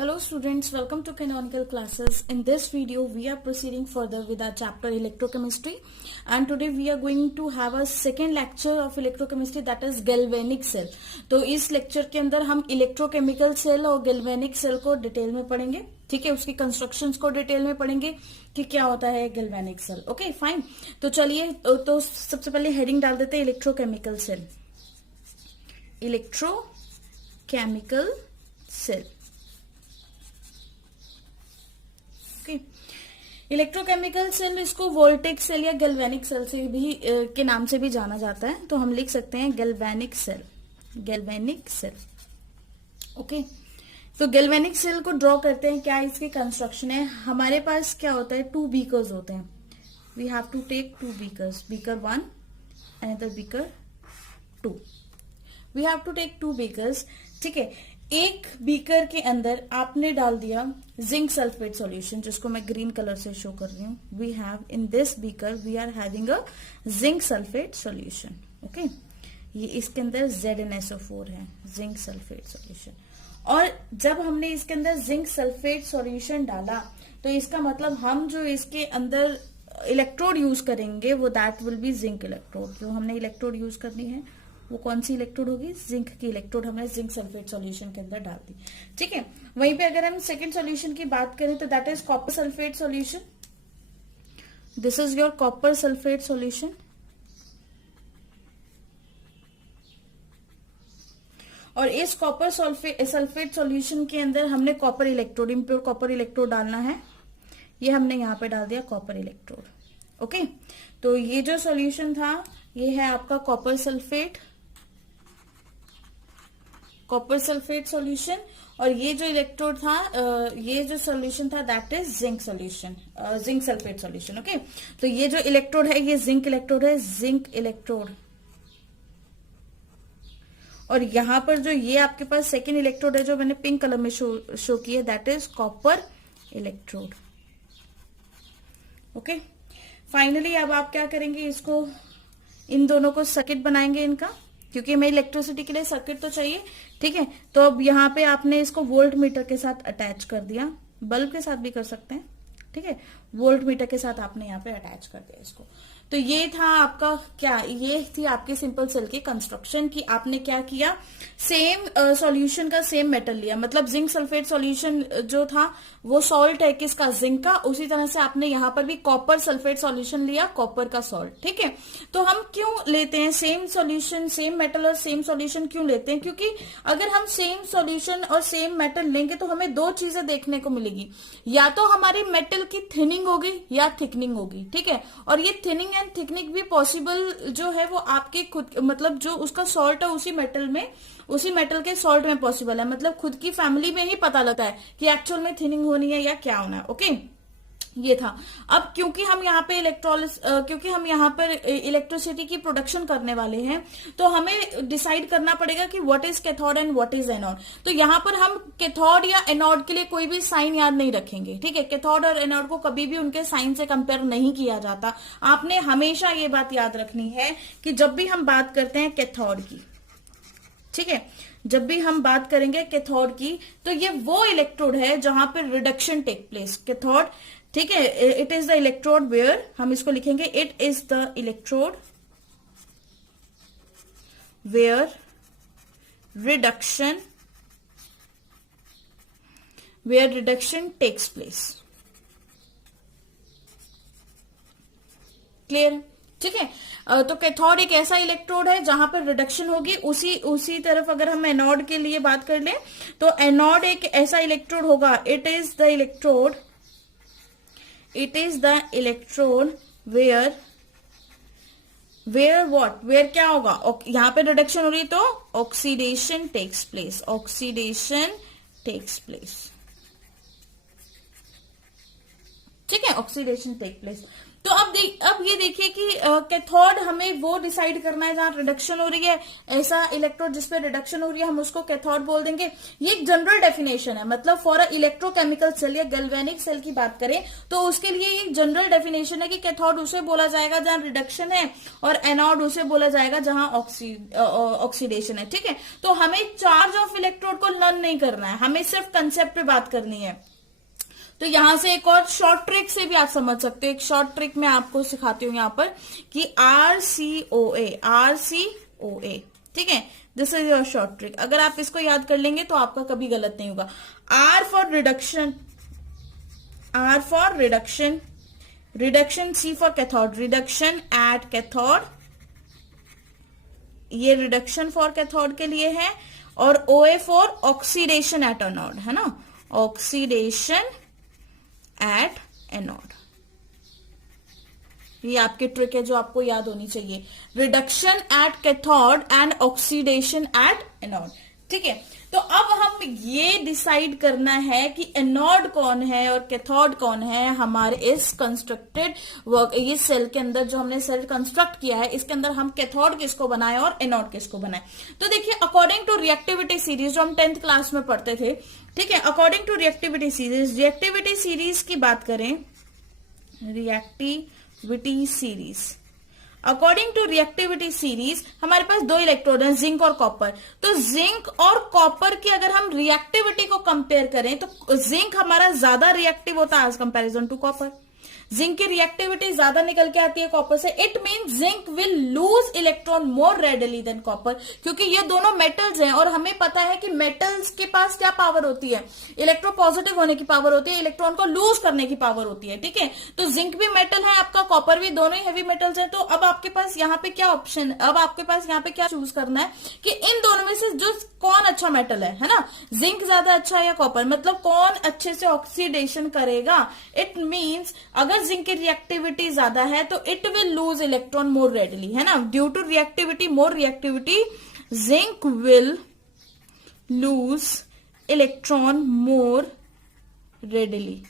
Hello students, welcome to Canonical Classes. In this video, we are proceeding further with our chapter Electrochemistry, and today we are going to have a second lecture of electrochemistry, that is galvanic cell. तो इस lecture के अंदर हम electrochemical cell और galvanic cell को detail में पढ़ेंगे. ठीक है, उसकी कंस्ट्रक्शंस को डिटेल में पढ़ेंगे कि क्या होता है गैल्वेनिक सेल. Okay fine. तो चलिए तो सबसे पहले हेडिंग डाल देते हैं electrochemical cell. Electrochemical cell. Electrochemical cell, इसको वोल्टेक सेल या गैल्वेनिक सेल से भी के नाम से भी जाना जाता है. तो हम लिख सकते हैं galvanic cell. Galvanic cell. Okay, तो गैल्वेनिक सेल को ड्रॉ करते हैं. क्या इसकी कंस्ट्रक्शन है? हमारे पास क्या होता है, 2 बीकर्स होते हैं. We have to take 2 beakers. Beaker 1 another beaker 2. We have to take 2 beakers. ठीक है, एक बीकर के अंदर आपने डाल दिया जिंक सल्फेट सॉल्यूशन, जिसको मैं ग्रीन कलर से शो कर रही हूं. We have in this beaker we are having a zinc sulphate solution. Okay, ये इसके अंदर ZnSO4 है, जिंक सल्फेट सॉल्यूशन. और जब हमने इसके अंदर जिंक सल्फेट सॉल्यूशन डाला तो इसका मतलब हम जो इसके अंदर इलेक्ट्रोड यूज करेंगे वो that will be zinc electrode. जो हमने इलेक्ट्रोड यूज करनी है वो कौन सी इलेक्ट्रोड होगी? जिंक की इलेक्ट्रोड हमने जिंक सल्फेट सॉल्यूशन के अंदर डाल दी. ठीक है, वहीं पे अगर हम सेकंड सॉल्यूशन की बात करें तो that is copper sulphate solution. This is your copper sulphate solution. और इस कॉपर सल्फेट सॉल्यूशन के अंदर हमने copper electrode, impure copper electrode डालना है. ये हमने यहां पे डाल दिया कॉपर इलेक्ट्रोड. ओके, तो ये जो सॉल्यूशन था ये है आपका कॉपर सल्फेट सॉल्यूशन. और ये जो इलेक्ट्रोड था, ये जो सॉल्यूशन था that is zinc solution, zinc sulphate solution. Okay, तो ये जो इलेक्ट्रोड है ये जिंक इलेक्ट्रोड है, जिंक इलेक्ट्रोड. और यहां पर जो ये आपके पास सेकेंड इलेक्ट्रोड है जो मैंने पिंक कलर में शो किया, that is copper electrode. Okay, finally अब आप क्या करेंगे, इसको इन दोनों को सर्किट बनाएंगे इनका, क्योंकि हमें इलेक्ट्रिसिटी के लिए सर्किट तो चाहिए. ठीक है, तो अब यहाँ पे आपने इसको वोल्ट मीटर के साथ अटैच कर दिया. बल्ब के साथ भी कर सकते हैं. ठीक है, वोल्ट मीटर के साथ आपने यहाँ पे अटैच कर दिया इसको. तो ये था आपका क्या, ये थी आपके सिंपल सेल की कंस्ट्रक्शन की. आपने क्या किया, सेम सॉल्यूशन का सेम मेटल लिया. मतलब जिंक सल्फेट सॉल्यूशन जो था वो सॉल्ट है किसका, जिंक का. उसी तरह से आपने यहाँ पर भी कॉपर सल्फेट सॉल्यूशन लिया, कॉपर का सॉल्ट. ठीक है, तो हम क्यों लेते हैं सेम सॉल्यूशन, सेम मेटल और सेम सॉल्यूशन क्यों लेते हैं? क्योंकि अगर हम सेम सॉल्यूशन और सेम मेटल लेंगे तो हमें 2 चीजें देखने को मिलेगी. या तो हमारी मेटल की थिनिंग होगी या थिकनिंग होगी. ठीक है, और ये थिनिंग एंड थिकनिंग भी पॉसिबल जो है वो आपके खुद, मतलब जो उसका सॉल्ट है उसी मेटल के सॉल्ट में पॉसिबल है. मतलब खुद की फैमिली में ही पता लगता है कि एक्चुअल में थिनिंग होनी है या क्या होना है. ओके, ये था. अब क्योंकि हम यहाँ पर इलेक्ट्रिसिटी की प्रोडक्शन करने वाले हैं तो हमें डिसाइड करना पड़ेगा कि what is cathode and what is anode. तो यहाँ पर हम कैथोड या एनोड के लिए कोई भी साइन याद नहीं रखेंगे. ठीक है, कैथोड और एनोड को कभी भी उनके साइन से कंपेयर नहीं किया जाता. आपने हमेशा ये बात याद रखनी है कि जब भी हम बात करते हैं कैथोड की, ठीक है, जब भी हम बात करेंगे कैथोड की तो ये वो इलेक्ट्रोड है जहां पर रिडक्शन टेक प्लेस. कैथोड, ठीक है, it is the electrode where, हम इसको लिखेंगे it is the electrode where reduction takes place. Clear? ठीक है, तो कैथोड एक ऐसा इलेक्ट्रोड है जहां पर रिडक्शन होगी. उसी तरफ अगर हम एनोड के लिए बात कर लें तो एनोड एक ऐसा इलेक्ट्रोड होगा, it is the electrode where क्या होगा, यहां पे रिडक्शन हो रही तो ऑक्सीडेशन टेक्स प्लेस. ठीक है, ऑक्सीडेशन टेक प्लेस. तो अब ये देखिए कि कैथोड हमें वो डिसाइड करना है जहां रिडक्शन हो रही है, ऐसा इलेक्ट्रोड जिसपे रिडक्शन हो रही है हम उसको कैथोड बोल देंगे। ये एक जनरल डेफिनेशन है, मतलब फॉर अ इलेक्ट्रोकेमिकल सेल या गैल्वेनिक सेल की बात करें तो उसके लिए एक जनरल डेफिनेशन है कि कैथोड उसे बोला जाएगा जहां रिडक्शन है और एनोड उसे बोला जाएगा जहां ऑक्सीडेशन है। ठीक है, तो हमें चार्ज ऑफ इलेक्ट्रोड को लर्न नहीं करना है, हमें सिर्फ कंसेप्ट पे बात करनी है। तो यहां से एक और शॉर्ट ट्रिक से भी आप समझ सकते हो, एक शॉर्ट ट्रिक मैं आपको सिखाती हूं यहां पर कि RCOA, ठीक है, this is your short trick. अगर आप इसको याद कर लेंगे तो आपका कभी गलत नहीं होगा। R for reduction, C for cathode, reduction at cathode, ये रिडक्शन फॉर कैथोड के लिए है, और OA for oxidation at anode, है ना, ऑक्सीडेशन एट एनोड। ये आपकी ट्रिक है जो आपको याद होनी चाहिए, reduction at cathode and oxidation at anode. ठीक है, तो अब हम ये डिसाइड करना है कि एनोड कौन है और कैथोड कौन है हमारे इस कंस्ट्रक्टेड वर्क, ये सेल के अंदर जो हमने सेल कंस्ट्रक्ट किया है इसके अंदर हम कैथोड किसको बनाए और एनोड किसको बनाए। तो देखिए अकॉर्डिंग टू रिएक्टिविटी सीरीज जो हम 10th क्लास में पढ़ते थे, ठीक है, अकॉर्डिंग टू रिएक्टिविटी सीरीज की बात करें, reactivity series, according to reactivity series हमारे पास दो इलेक्ट्रोड हैं, जिंक और कॉपर। तो जिंक और कॉपर की अगर हम रिएक्टिविटी को कंपेयर करें तो जिंक हमारा ज्यादा रिएक्टिव होता है as comparison to copper. Zinc की रिएक्टिविटी ज्यादा निकल के आती है कॉपर से। It mean zinc will lose electron more readily than copper, क्योंकि ये दोनों मेटल्स हैं और हमें पता है कि मेटल्स के पास क्या पावर होती है, इलेक्ट्रोपॉजिटिव होने की पावर होती है, इलेक्ट्रॉन को लूज करने की पावर होती है। ठीक है, तो जिंक भी मेटल है आपका, कॉपर भी, दोनों ही हैवी मेटल्स हैं। तो अब आपके पास यहाँ पे क्या ऑप्शन, अब आपके पास यहाँ पे क्या चूज करना है कि इन दोनों में से जो कौन अच्छा मेटल है ना, जिंक ज्यादा अच्छा है या कॉपर, मतलब कौन अच्छे से ऑक्सीडेशन करेगा। इट मीन्स अगर जिंक की रिएक्टिविटी ज्यादा है तो it will lose electron more readily, है ना, due to reactivity, more reactivity, zinc will lose electron more readily,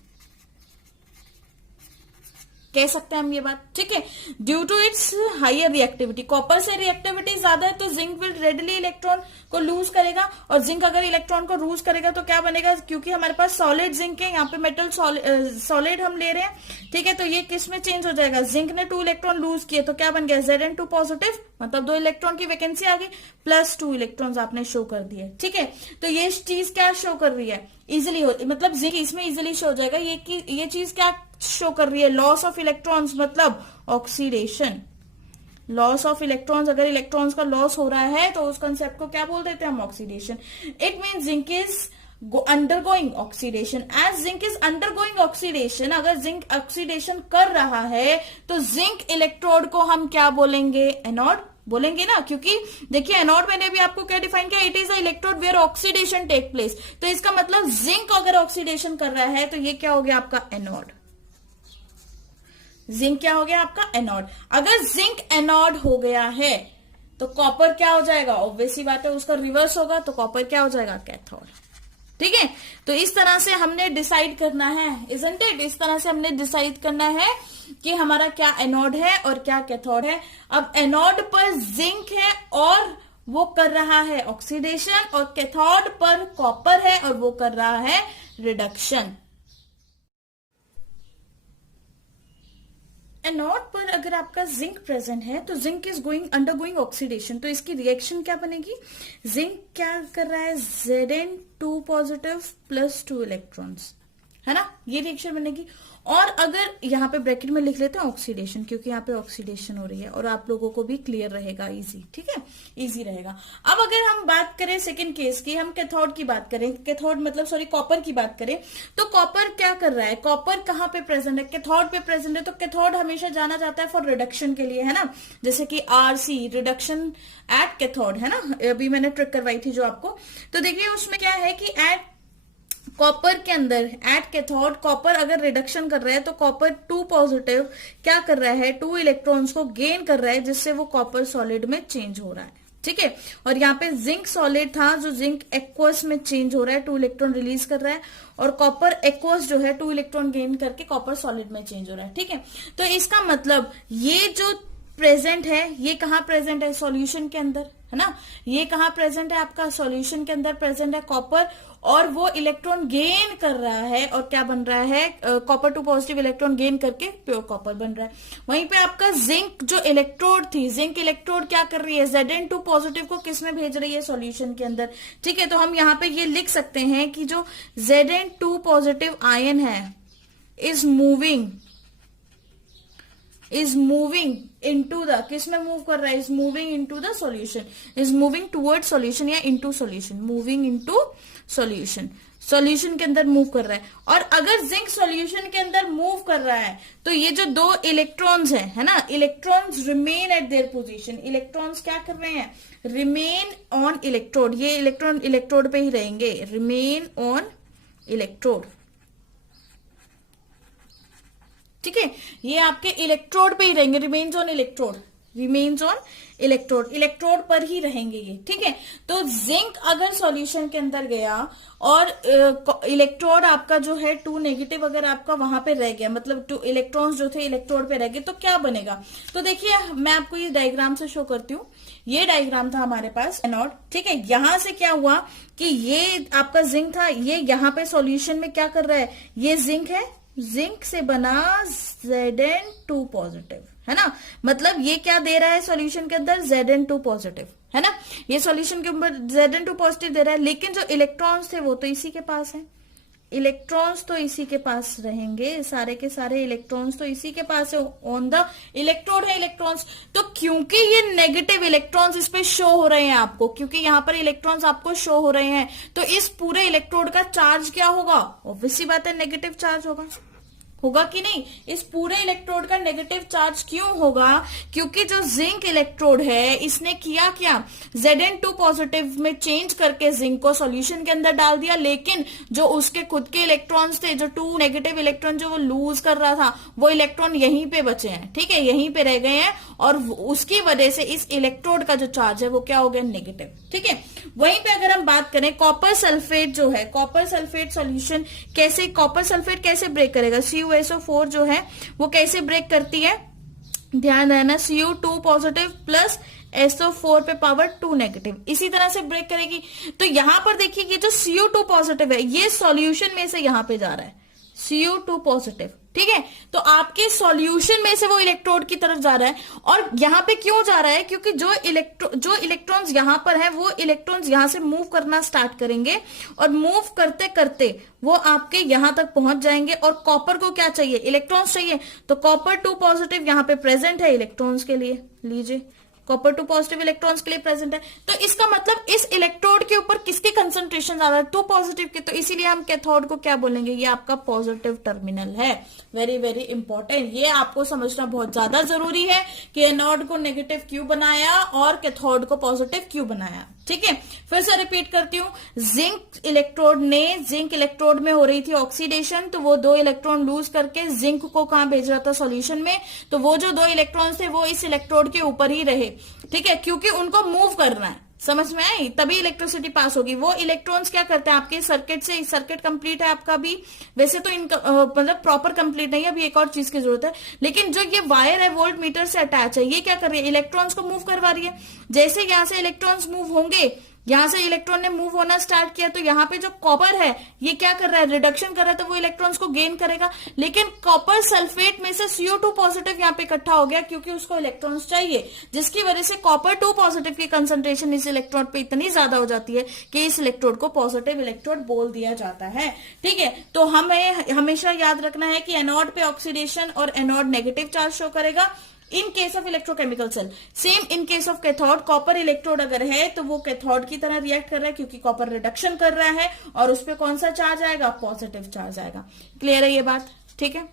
कह सकते हैं हम ये बात। ठीक है, due to its higher reactivity, copper से रिएक्टिविटी ज्यादा है तो जिंक विल रेडिली इलेक्ट्रॉन को लूज करेगा, और जिंक अगर इलेक्ट्रॉन को लूज करेगा तो क्या बनेगा, क्योंकि हमारे पास सॉलिड जिंक है, यहाँ पे मेटल सॉलिड हम ले रहे हैं। ठीक है, तो ये किस में चेंज हो जाएगा, जिंक ने 2 इलेक्ट्रॉन लूज किए तो क्या बन गया, Zn2 पॉजिटिव, मतलब 2 इलेक्ट्रॉन की वैकेंसी आ गई, प्लस 2 इलेक्ट्रॉन्स आपने शो कर दिए। ठीक है, तो ये चीज क्या शो कर रही है, इजिली हो, मतलब जिंक इसमें इजिली शो हो जाएगा। ये चीज क्या शो कर रही है, लॉस ऑफ इलेक्ट्रॉन्स, मतलब ऑक्सीडेशन, लॉस ऑफ इलेक्ट्रॉन्स। अगर इलेक्ट्रॉन्स का लॉस हो रहा है तो उस कंसेप्ट को क्या बोल देते हैं हम, oxidation. It mean zinc is undergoing oxidation. As zinc is undergoing oxidation, अगर जिंक ऑक्सीडेशन कर रहा है तो जिंक इलेक्ट्रोड को हम क्या बोलेंगे, एनोड बोलेंगे ना, क्योंकि देखिए एनोड मैंने भी आपको क्या डिफाइन किया, it is a electrode where oxidation take place. तो इसका मतलब जिंक अगर ऑक्सीडेशन कर रहा है तो ये क्या हो गया आपका एनोड, जिंक क्या हो गया आपका एनोड। अगर जिंक एनोड हो गया है तो कॉपर क्या हो जाएगा, ऑब्वियस सी बात है उसका रिवर्स होगा, तो कॉपर क्या हो जाएगा, कैथोड। ठीक है, तो इस तरह से हमने डिसाइड करना है, इजंट इट, इस तरह से हमने डिसाइड करना है कि हमारा क्या एनोड है और क्या कैथोड है। अब एनोड पर जिंक है और वो कर रहा है ऑक्सीडेशन, और कैथोड पर कॉपर है और वो कर रहा है रिडक्शन। एनोड पर अगर आपका जिंक प्रेजेंट है तो जिंक इज अंडरगोइंग ऑक्सीडेशन, तो इसकी रिएक्शन क्या बनेगी, जिंक क्या कर रहा है, Zn2 पॉजिटिव प्लस 2 इलेक्ट्रॉन्स, है ना, ये रिएक्शन बनेगी। और अगर यहाँ पे ब्रैकेट में लिख लेते हैं ऑक्सीडेशन, क्योंकि यहाँ पे ऑक्सीडेशन हो रही है और आप लोगों को भी क्लियर रहेगा, इजी, ठीक है, इजी रहेगा। अब अगर हम बात करें सेकंड केस की, हम कैथोड की बात करें, कैथोड मतलब सॉरी कॉपर की बात करें, तो कॉपर क्या कर रहा है, कॉपर कहाँ पे प्रेजेंट है, कैथोड पे प्रेजेंट है। तो कैथोड हमेशा जाना जाता है फॉर रिडक्शन के लिए, है ना, जैसे कि RC रिडक्शन एट कैथोड, है ना, अभी मैंने ट्रिक करवाई थी जो आपको। तो देखिए उसमें क्या है कि एट कॉपर के अंदर, एट कैथोड कॉपर अगर रिडक्शन कर रहा है तो कॉपर 2 पॉजिटिव क्या कर रहा है, 2 इलेक्ट्रॉन्स को गेन कर रहा है, जिससे वो कॉपर सॉलिड में चेंज हो रहा है। ठीक है। और यहाँ पे जिंक सॉलिड था जो जिंक एक्वस में चेंज हो रहा है, 2 इलेक्ट्रॉन रिलीज कर रहा है, और कॉपर एक्वस जो है 2 इलेक्ट्रॉन गेन करके कॉपर सॉलिड में चेंज हो रहा है। ठीक है, तो इसका मतलब ये जो प्रेजेंट है, ये कहाँ प्रेजेंट है? सॉल्यूशन के अंदर, है ना। ये कहाँ प्रेजेंट है? आपका सॉल्यूशन के अंदर प्रेजेंट है कॉपर, और वो इलेक्ट्रॉन गेन कर रहा है, और क्या बन रहा है? कॉपर 2 पॉजिटिव इलेक्ट्रॉन गेन करके प्योर कॉपर बन रहा है। वहीं पे आपका जिंक जो इलेक्ट्रोड थी, जिंक इलेक्ट्रोड क्या कर रही है? Zn2 पॉजिटिव को किस में भेज रही है? सॉल्यूशन के अंदर। ठीक है, तो हम यहाँ पे ये लिख सकते हैं कि जो Zn2 पॉजिटिव आयन है इज मूविंग इनटू द, किस में मूव कर रहा है? Is moving into the solution, is moving toward solution या into solution, moving into solution, solution के अंदर मूव कर रहा है। और अगर जिंक सॉल्यूशन के अंदर मूव कर रहा है तो ये जो 2 इलेक्ट्रॉन्स है ना, electrons remain at their position, electrons क्या कर रहे हैं? रिमेन ऑन इलेक्ट्रोड, ये इलेक्ट्रॉन इलेक्ट्रोड पे ही रहेंगे, रिमेन ऑन इलेक्ट्रोड। ठीक है, ये आपके इलेक्ट्रोड पे ही रहेंगे, remains on electrode, remains on electrode, electrode पर ही रहेंगे ये। ठीक है, तो जिंक अगर सॉल्यूशन के अंदर गया और इलेक्ट्रोड आपका जो है 2 नेगेटिव अगर आपका वहां पे रह गया, मतलब 2 इलेक्ट्रॉन्स जो थे इलेक्ट्रोड पे रह गए, तो क्या बनेगा? तो देखिए मैं आपको ये डायग्राम से शो करती हूँ। ये डायग्राम था हमारे पास एनोड। ठीक है, यहां से क्या हुआ कि ये आपका जिंक था, ये यहाँ पे सॉल्यूशन में क्या कर रहा है? ये जिंक है, जिंक से बना Zn2 पॉजिटिव, है ना। मतलब ये क्या दे रहा है सॉल्यूशन के अंदर? Zn2 पॉजिटिव, है ना। ये सॉल्यूशन के ऊपर Zn2 पॉजिटिव दे रहा है, लेकिन जो इलेक्ट्रॉन्स थे वो तो इसी के पास है, इलेक्ट्रॉन्स तो इसी के पास रहेंगे, सारे के सारे इलेक्ट्रॉन्स तो इसी के पास है, ऑन द इलेक्ट्रोड है इलेक्ट्रॉन्स। तो क्योंकि ये नेगेटिव इलेक्ट्रॉन्स इस पे शो हो रहे हैं आपको, क्योंकि यहां पर इलेक्ट्रॉन्स आपको शो हो रहे हैं, तो इस पूरे इलेक्ट्रोड का चार्ज क्या होगा? ऑब्वियसली बात है नेगेटिव चार्ज होगा कि नहीं? इस पूरे इलेक्ट्रोड का नेगेटिव चार्ज क्यों होगा? क्योंकि जो जिंक इलेक्ट्रोड है इसने किया क्या? Zn2 पॉजिटिव में चेंज करके जिंक को सॉल्यूशन के अंदर डाल दिया, लेकिन जो उसके खुद के इलेक्ट्रॉन्स थे, जो 2 नेगेटिव इलेक्ट्रॉन जो वो लूज कर रहा था, वो इलेक्ट्रॉन यहीं पे बचे हैं। ठीक है, यहीं पे रह गए हैं, और उसकी वजह से इस इलेक्ट्रोड का जो चार्ज है वो क्या हो गया? नेगेटिव। ठीक है, वहीं पे अगर हम बात करें कॉपर सल्फेट जो है, कॉपर सल्फेट सॉल्यूशन कैसे, कॉपर सल्फेट कैसे ब्रेक करेगा? CuSO4 जो है वो कैसे ब्रेक करती है? ध्यान रहना, Cu2 पॉजिटिव प्लस SO4 पे पावर 2 नेगेटिव, इसी तरह से ब्रेक करेगी। तो यहां पर देखिए ये जो Cu2 पॉजिटिव है ये सॉल्यूशन में से यहां पे जा रहा है, Cu2 पॉजिटिव। ठीक है, तो आपके सॉल्यूशन में से वो इलेक्ट्रोड की तरफ जा रहा है, और यहां पे क्यों जा रहा है? क्योंकि जो इलेक्ट्रॉन्स यहां पर है वो इलेक्ट्रॉन्स यहां से मूव करना स्टार्ट करेंगे, और मूव करते करते वो आपके यहां तक पहुंच जाएंगे। और कॉपर को क्या चाहिए? इलेक्ट्रॉन्स चाहिए, तो कॉपर 2 पॉजिटिव यहां पे प्रेजेंट है इलेक्ट्रॉन्स के लिए, लीजिए कॉपर 2 पॉजिटिव इलेक्ट्रॉन्स के लिए प्रेजेंट है। तो इसका मतलब इस इलेक्ट्रोड के ऊपर किसकी कंसंट्रेशन ज्यादा है? 2 पॉजिटिव की, तो इसीलिए हम कैथोड को क्या बोलेंगे? ये आपका पॉजिटिव टर्मिनल है। वेरी वेरी इंपॉर्टेंट, ये आपको समझना बहुत ज्यादा जरूरी है कि एनोड को नेगेटिव क्यों बनाया और कैथोड को पॉजिटिव क्यों बनाया। ठीक है, फिर से रिपीट करती हूँ, जिंक इलेक्ट्रोड में हो रही थी ऑक्सीडेशन, तो वो 2 इलेक्ट्रॉन लूज करके जिंक को कहां भेज रहा था? सॉल्यूशन में। तो वो जो 2 इलेक्ट्रॉन थे वो इस इलेक्ट्रोड के ऊपर ही रहे। ठीक है, क्योंकि उनको मूव करना है, समझ में आई? तभी इलेक्ट्रिसिटी पास होगी। वो इलेक्ट्रॉन्स क्या करते हैं आपके सर्किट से, सर्किट कंप्लीट है आपका भी, वैसे तो इनका मतलब प्रॉपर कंप्लीट नहीं है, अभी एक और चीज की जरूरत है, लेकिन जो ये वायर है वोल्ट मीटर से अटैच है, ये क्या कर रही है? इलेक्ट्रॉन्स को मूव करवा रही है। जैसे यहां से इलेक्ट्रॉन्स मूव होंगे, यहां से इलेक्ट्रॉन ने मूव होना स्टार्ट किया, तो यहाँ पे जो कॉपर है ये क्या कर रहा है? रिडक्शन कर रहा है, तो वो इलेक्ट्रॉन्स को गेन करेगा। लेकिन कॉपर सल्फेट में से Cu2 पॉजिटिव यहाँ पे इकट्ठा हो गया, क्योंकि उसको इलेक्ट्रॉन्स चाहिए, जिसकी वजह से कॉपर 2 पॉजिटिव की कंसंट्रेशन इस इलेक्ट्रोड पे इतनी ज्यादा हो जाती है कि इस इलेक्ट्रोड को पॉजिटिव इलेक्ट्रोड बोल दिया जाता है। ठीक है, तो हमें हमेशा याद रखना है कि एनोड पे ऑक्सीडेशन और एनोड नेगेटिव चार्ज शो करेगा in case of electrochemical cell. Same in case of cathode, copper electrode अगर है तो वो कैथोड की तरह रिएक्ट कर रहा है, क्योंकि कॉपर रिडक्शन कर रहा है, और उस पर कौन सा चार्ज आएगा? पॉजिटिव चार्ज आएगा। क्लियर है ये बात? ठीक है,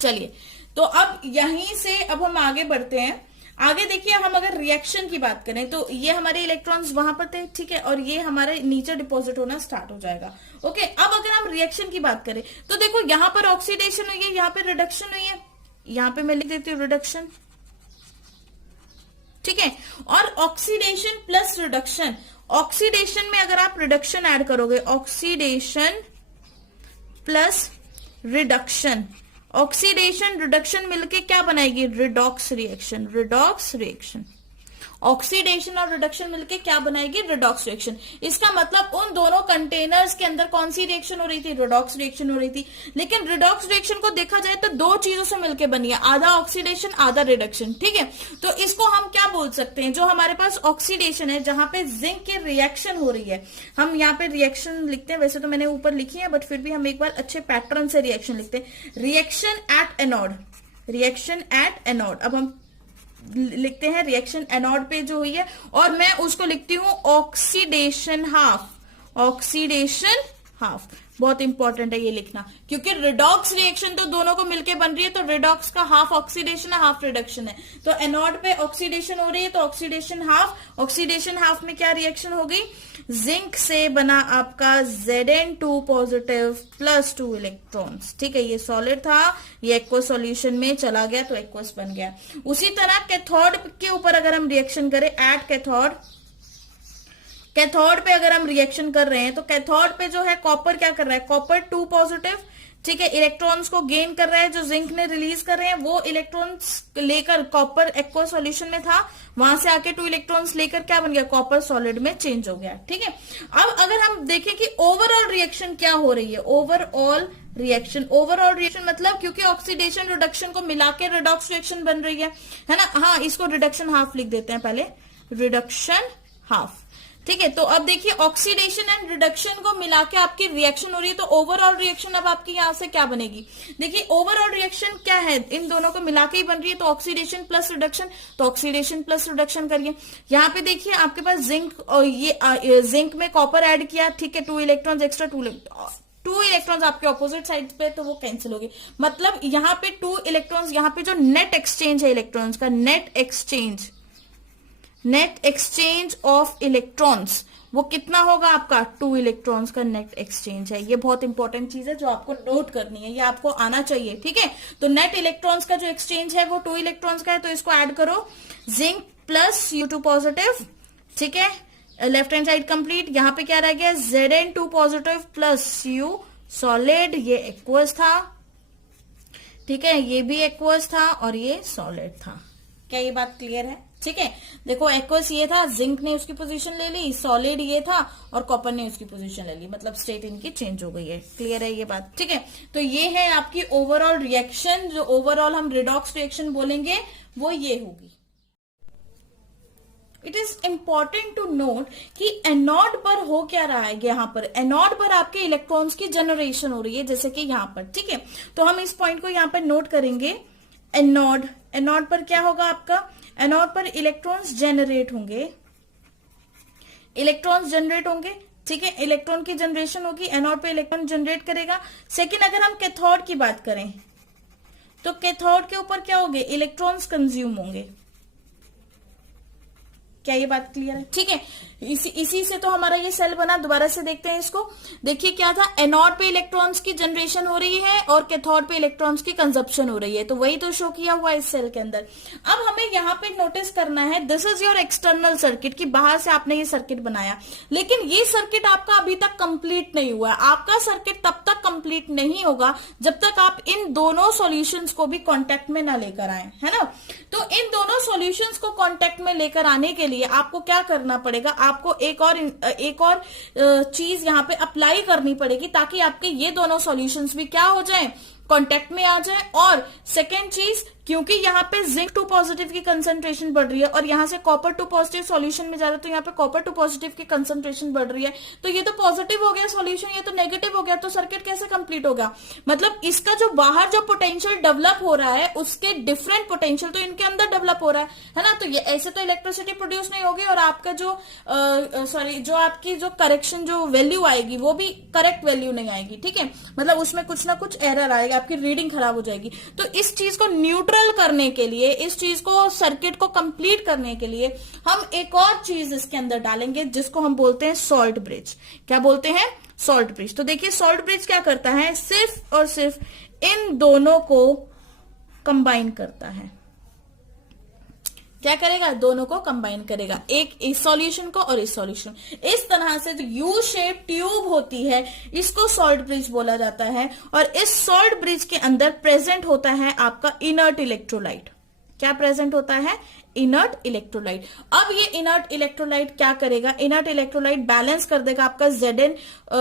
चलिए तो अब यहीं से अब हम आगे बढ़ते हैं। आगे देखिए, हम अगर रिएक्शन की बात करें तो ये हमारे इलेक्ट्रॉन्स वहां पर थे, ठीक है, और ये हमारे नीचे डिपॉजिट होना स्टार्ट हो जाएगा। ओके, अब अगर हम रिएक्शन की बात करें तो देखो यहां पर ऑक्सीडेशन हुई है, यहां पर रिडक्शन हुई है, यहां पे मैं लिख देती हूँ रिडक्शन। ठीक है, और ऑक्सीडेशन प्लस रिडक्शन, ऑक्सीडेशन में अगर आप रिडक्शन ऐड करोगे, oxidation plus reduction, oxidation reduction मिलके क्या बनाएगी, redox reaction, redox reaction, oxidation और रिडक्शन मिलके क्या बनाएगी, रिडॉक्स रिएक्शन। इसका मतलब उन दोनों कंटेनर्स के अंदर कौन सी रिएक्शन हो रही थी, रिडॉक्स रिएक्शन हो रही थी। लेकिन रिडॉक्स रिएक्शन को देखा जाए तो दो चीजों से मिलकर बनी है, आधा ऑक्सीडेशन आधा रिडक्शन, ठीक है। तो इसको हम क्या बोल सकते हैं, जो हमारे पास ऑक्सीडेशन है जहां पे जिंक की रिएक्शन हो रही है, हम यहाँ पे रिएक्शन लिखते हैं, वैसे तो मैंने ऊपर लिखी है बट फिर भी हम एक बार अच्छे पैटर्न से रिएक्शन लिखते हैं, reaction at anode, reaction at anode. अब हम लिखते हैं रिएक्शन एनोड पे जो हुई है, और मैं उसको लिखती हूं ऑक्सीडेशन हाफ, ऑक्सीडेशन हाफ। बहुत इंपॉर्टेंट है ये लिखना, क्योंकि रिडॉक्स रिएक्शन तो दोनों को मिलके बन रही है, तो रिडॉक्स का हाफ ऑक्सीडेशन है हाफ रिडक्शन है। तो एनोड पे ऑक्सीडेशन हो रही है तो ऑक्सीडेशन हाफ, ऑक्सीडेशन हाफ में क्या रिएक्शन होगी, जिंक से बना आपका Zn2 पॉजिटिव प्लस 2 इलेक्ट्रॉन्स, ठीक है। ये सॉलिड था, ये एक्वस सॉल्यूशन में चला गया तो एक्वस बन गया। उसी तरह कैथोड के ऊपर अगर हम रिएक्शन करें, एट कैथोड, कैथोड पे अगर हम रिएक्शन कर रहे हैं तो कैथोड पे जो है कॉपर क्या कर रहा है, कॉपर 2 पॉजिटिव, ठीक है, इलेक्ट्रॉन्स को गेन कर रहा है, जो जिंक ने रिलीज कर रहे हैं वो इलेक्ट्रॉन्स लेकर, कॉपर एक्वस सॉल्यूशन में था, वहां से आके 2 इलेक्ट्रॉन्स लेकर क्या बन गया, कॉपर सॉलिड में चेंज हो गया, ठीक है। अब अगर हम देखें कि ओवरऑल रिएक्शन क्या हो रही है, ओवरऑल रिएक्शन, ओवरऑल रिएक्शन मतलब क्योंकि ऑक्सीडेशन रिडक्शन को मिला के रिडॉक्स रिएक्शन बन रही है ना। हाँ, इसको रिडक्शन हाफ लिख देते हैं पहले, रिडक्शन हाफ, ठीक है। तो अब देखिए ऑक्सीडेशन एंड रिडक्शन को मिला के आपकी रिएक्शन हो रही है, तो ओवरऑल रिएक्शन अब आपकी यहां से क्या बनेगी, देखिए ओवरऑल रिएक्शन क्या है, इन दोनों को मिला के ही बन रही है, तो ऑक्सीडेशन प्लस रिडक्शन, तो ऑक्सीडेशन प्लस रिडक्शन करिए। यहाँ पे देखिए आपके पास जिंक, और ये जिंक में कॉपर ऐड किया, ठीक है, 2 इलेक्ट्रॉन्स एक्स्ट्रा, 2 इलेक्ट्रॉन्स आपके ऑपोजिट साइड पे, तो वो कैंसिल हो गए। मतलब यहाँ पे 2 इलेक्ट्रॉन्स, यहाँ पे जो नेट एक्सचेंज है इलेक्ट्रॉन्स का, net exchange, net exchange of electrons, वो कितना होगा आपका, 2 इलेक्ट्रॉन्स का नेट एक्सचेंज है। ये बहुत इंपॉर्टेंट चीज है जो आपको नोट करनी है, ये आपको आना चाहिए, ठीक है। तो नेट इलेक्ट्रॉन्स का जो एक्सचेंज है वो 2 इलेक्ट्रॉन्स का है, तो इसको ऐड करो, जिंक प्लस U2 पॉजिटिव, ठीक है, लेफ्ट हैंड साइड कंप्लीट। यहां पे क्या रह गया, Zn2 positive plus U solid, ये एक्वस था, ठीक है, ये भी एक्वस था और ये सॉलिड था। क्या ये बात क्लियर है, ठीक है। देखो एक्वस ये था, जिंक ने उसकी पोजीशन ले ली, सॉलिड ये था और कॉपर ने उसकी पोजीशन ले ली, मतलब स्टेट इनकी चेंज हो गई है। क्लियर है ये बात, ठीक है। तो ये है आपकी ओवरऑल रिएक्शन, जो ओवरऑल हम रिडॉक्स रिएक्शन बोलेंगे वो ये होगी। It is important to note कि एनोड पर हो क्या रहा है, यहाँ पर एनोड पर आपके इलेक्ट्रॉन्स की जनरेशन हो रही है, जैसे कि यहाँ पर, ठीक है। तो हम इस पॉइंट को यहाँ पर नोट करेंगे, एनोड, एनोड पर क्या होगा आपका, एनोड पर इलेक्ट्रॉन्स जनरेट होंगे, इलेक्ट्रॉन्स जनरेट होंगे, ठीक है, इलेक्ट्रॉन की जनरेशन होगी, एनोड पे इलेक्ट्रॉन जनरेट करेगा। सेकेंड, अगर हम कैथोड की बात करें तो कैथोड के ऊपर क्या होंगे, इलेक्ट्रॉन्स कंज्यूम होंगे। क्या ये बात क्लियर है, ठीक है। इसी से तो हमारा ये सेल बना। दोबारा से देखते हैं इसको, देखिए क्या था, एनोड पे इलेक्ट्रॉन्स की जनरेशन हो रही है और कैथोड पे इलेक्ट्रॉन्स की कंजप्शन हो रही है, तो वही तो शो किया हुआ है इस सेल के अंदर। अब हमें यहाँ पे नोटिस करना है, this is your external circuit, कि बाहर से आपने ये सर्किट बनाया, लेकिन ये सर्किट आपका अभी तक कंप्लीट नहीं हुआ है। आपका सर्किट तब तक कंप्लीट नहीं होगा जब तक आप इन दोनों सॉल्यूशंस को भी कांटेक्ट में ना लेकर आए, है ना। तो इन दोनों सॉल्यूशंस को कांटेक्ट में लेकर आने के लिए आपको क्या करना पड़ेगा, आपको एक और चीज यहाँ पे अप्लाई करनी पड़ेगी, ताकि आपके ये दोनों सॉल्यूशंस भी क्या हो जाएं, कांटेक्ट में आ जाए। और सेकेंड चीज, क्योंकि यहाँ पे जिंक 2 पॉजिटिव की कंसंट्रेशन बढ़ रही है और यहाँ से कॉपर 2 पॉजिटिव सॉल्यूशन में जा रहा है, तो यहाँ पे कॉपर 2 पॉजिटिव की कंसंट्रेशन बढ़ रही है, तो ये तो पॉजिटिव हो गया सॉल्यूशन, ये तो नेगेटिव हो गया, तो सर्किट कैसे कंप्लीट होगा। मतलब इसका जो बाहर जो पोटेंशियल डेवलप हो रहा है, उसके डिफरेंट पोटेंशियल तो इनके अंदर डेवलप हो रहा है ना। तो ये ऐसे तो इलेक्ट्रिसिटी प्रोड्यूस नहीं होगी और आपका जो जो आपकी जो करेक्शन जो वैल्यू आएगी वो भी करेक्ट वैल्यू नहीं आएगी, ठीक है। मतलब उसमें कुछ ना कुछ एरर आएगा, आपकी रीडिंग खराब हो जाएगी। तो इस चीज को न्यूट्रल करने के लिए, इस चीज को सर्किट को कंप्लीट करने के लिए हम एक और चीज इसके अंदर डालेंगे, जिसको हम बोलते हैं सॉल्ट ब्रिज। क्या बोलते हैं, सॉल्ट ब्रिज। तो देखिए सॉल्ट ब्रिज क्या करता है, सिर्फ और सिर्फ इन दोनों को कंबाइन करता है, क्या करेगा, दोनों को कंबाइन करेगा, एक इस सॉल्यूशन को और इस सॉल्यूशन। इस तरह से जो यू शेप ट्यूब होती है इसको सॉल्ट ब्रिज बोला जाता है, और इस सॉल्ट ब्रिज के अंदर प्रेजेंट होता है आपका इनर्ट इलेक्ट्रोलाइट। क्या प्रेजेंट होता है, इनर्ट इलेक्ट्रोलाइट। अब ये इनर्ट इलेक्ट्रोलाइट क्या करेगा, इनर्ट इलेक्ट्रोलाइट बैलेंस कर देगा आपका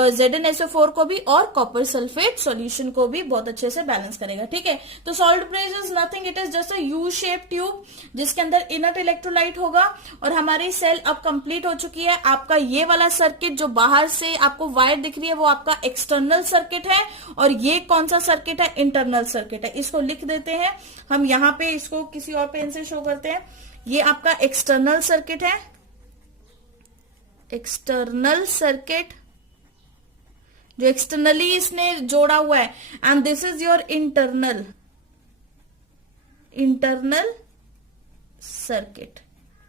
ZnSO4 को भी और कॉपर सल्फेट सॉल्यूशन को भी बहुत अच्छे से बैलेंस करेगा। ठीक है, तो salt bridge is nothing, it is just a U shape tube जिसके अंदर इनर्ट इलेक्ट्रोलाइट होगा। और हमारी सेल अब कंप्लीट हो चुकी है। आपका ये वाला सर्किट जो बाहर से आपको वायर दिख रही है वो आपका एक्सटर्नल सर्किट है, और ये कौन सा सर्किट है, इंटरनल सर्किट है। इसको लिख देते हैं हम यहाँ पे, इसको किसी और पेन से शो करते हैं। ये आपका एक्सटर्नल सर्किट है, एक्सटर्नल सर्किट जो एक्सटर्नली इसने जोड़ा हुआ है, and this is your internal circuit.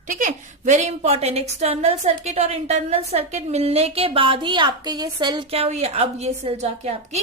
ठीक है, वेरी इंपॉर्टेंट, एक्सटर्नल सर्किट और इंटरनल सर्किट मिलने के बाद ही आपके ये सेल क्या हुई है, अब ये सेल जाके आपकी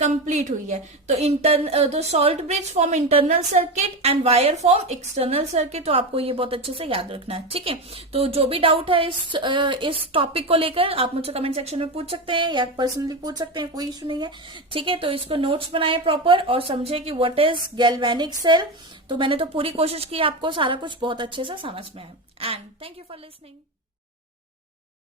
कंप्लीट हुई है। तो salt bridge form internal circuit and wire form external circuit. तो आपको ये बहुत अच्छे से याद रखना है। ठीक है, तो जो भी डाउट है इस टॉपिक को लेकर आप मुझे कमेंट सेक्शन में पूछ सकते हैं या पर्सनली पूछ सकते हैं, कोई इशू नहीं है। ठीक है, तो इसको नोट्स बनाए प्रॉपर और समझे कि व्हाट इज गैल्वेनिक सेल। तो मैंने तो पूरी कोशिश की आपको सारा कुछ बहुत अच्छे से समझ में आए, and thank you for listening.